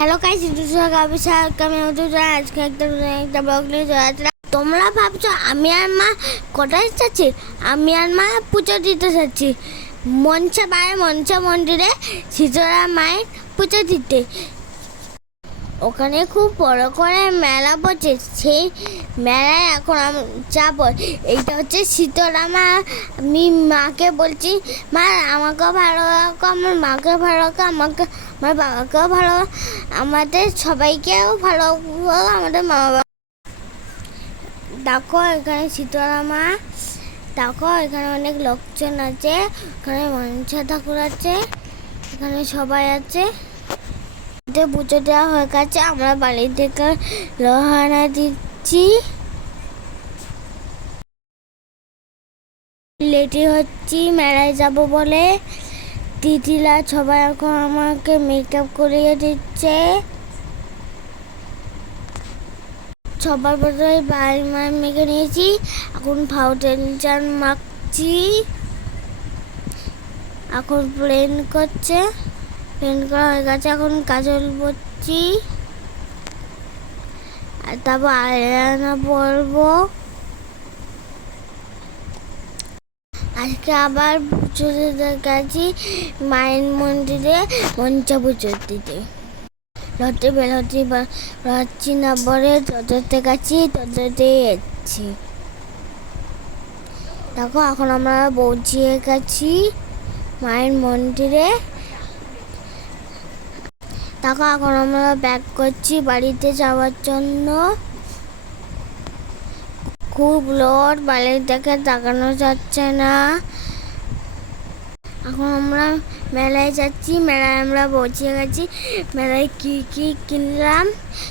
Hello guys, আজকে একটা blog নিয়ে চলে আসলাম। তোমরা ভাবছো আমি আর মা কোথায় যাচ্ছি? আমি আর মা পুজো দিতে যাচ্ছি মনসা মন্দিরে শীতলা মায়ের পুজো দিতে। ওখানে খুব বড় করে মেলা বসে, সেই মেলায় এখন আমি যাবো। এইটা হচ্ছে শীতলা মা। আমি মাকে বলছি, মা আমাকেও ভালো রাখো, আমার মাকে ভালো রাখো, আমাকে আমার বাবাকেও ভালো, আমাদের সবাইকেও ভালো, আমাদের মা বাবা। দেখো এখানে শীতলা মা, দেখো এখানে অনেক লোকজন আছে, এখানে মনসা ঠাকুর আছে, এখানে সবাই আছে। পুজো দেওয়া হয়ে গেছে, আমরা বাড়ি থেকে রওনা দিচ্ছি। লেটি হচ্ছি মেলায় যাব বলে। দিদিরা সবাই এখন আমাকে মেকআপ করিয়ে দিচ্ছে। সবার প্রথমে বাড়ি মায়ের মেখে নিয়েছি, এখন ফাউন্ডেশন মাখছি। এখন প্লেন করছে, প্লেন করা হয়ে গেছে, এখন কাজল পরছি, আর তারপর আয়না পরবো। আজকে আবার পুজো দিতে গেছি মায়ের মন্দিরে, মনসা পুজো দিতে। রথে বেরোচ্ছি না বলে টোটোতে গেছি, টোটোতে যাচ্ছি। দেখো এখন আমরা পৌঁছিয়ে গেছি মায়ের মন্দিরে। দেখো এখন আমরা ব্যাক করছি বাড়িতে যাওয়ার জন্য। খুব লোড, বাড়ি থেকে তাকানো যাচ্ছে না। এখন আমরা মেলায় যাচ্ছি, মেলায় আমরা পৌঁছে গেছি। মেলায় কি কি কিনলাম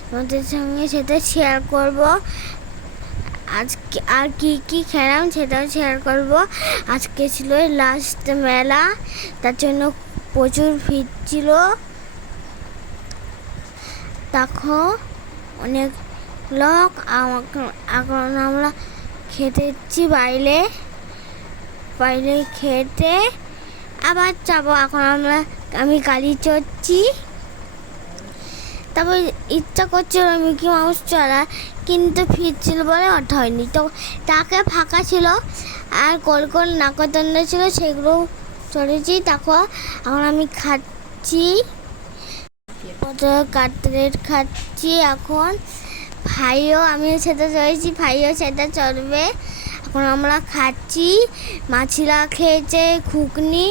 তোমাদের সঙ্গে সেটা শেয়ার করব। আজকে আর কি কি খেলাম সেটাও শেয়ার করব। আজকে ছিল লাস্ট মেলা, তার জন্য প্রচুর ভিড় ছিল। দেখো অনেক লোক। এখন আমরা খেতে যাচ্ছি বাইরে, খেতে আবার যাবো। এখন আমি গাড়ি চড়ছি। তারপর ইচ্ছা করছিল মিকি মাউস চড়া, কিন্তু ফিরছিল বলে ওঠা হয়নি। তো তাকে ফাঁকা ছিল আর গোল গোল নাকদণ্ড ছিল, সেগুলো চড়েছি। দেখো এখন আমি খাচ্ছি, কাটলেট খাচ্ছি। এখন ভাইও, আমি সেটা চড়েছি, ভাইও সেটা চড়বে। এখন আমরা খাচ্ছি। মাছিরা খেয়েছে ঘুগনি,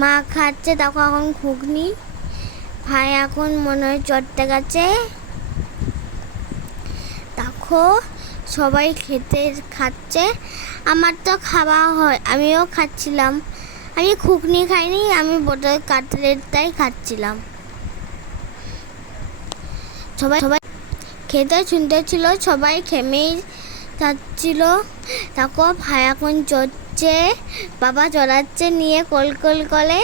মা খাচ্ছে। দেখো এখন ঘুগনি, ভাই এখন মনে হয় চড়তে গেছে। দেখো সবাই খাচ্ছে। আমার তো খাওয়া হয়, আমিও খাচ্ছিলাম। আমি ঘুগনি খাইনি, আমি বোধহয় কাটলেটটাই খাচ্ছিলাম। সবাই খেতে শুনতে ছিল, সবাই খেমেই যাচ্ছিল। দেখো ভাই এখন চড়ছে, বাবা চড়াচ্ছে নিয়ে কোল করে।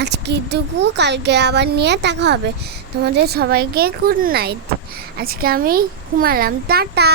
আজকে এটুকু, কালকে আবার নিয়ে দেখা হবে। তোমাদের সবাইকে গুড নাইট। আজকে আমি ঘুমালাম, টাটা।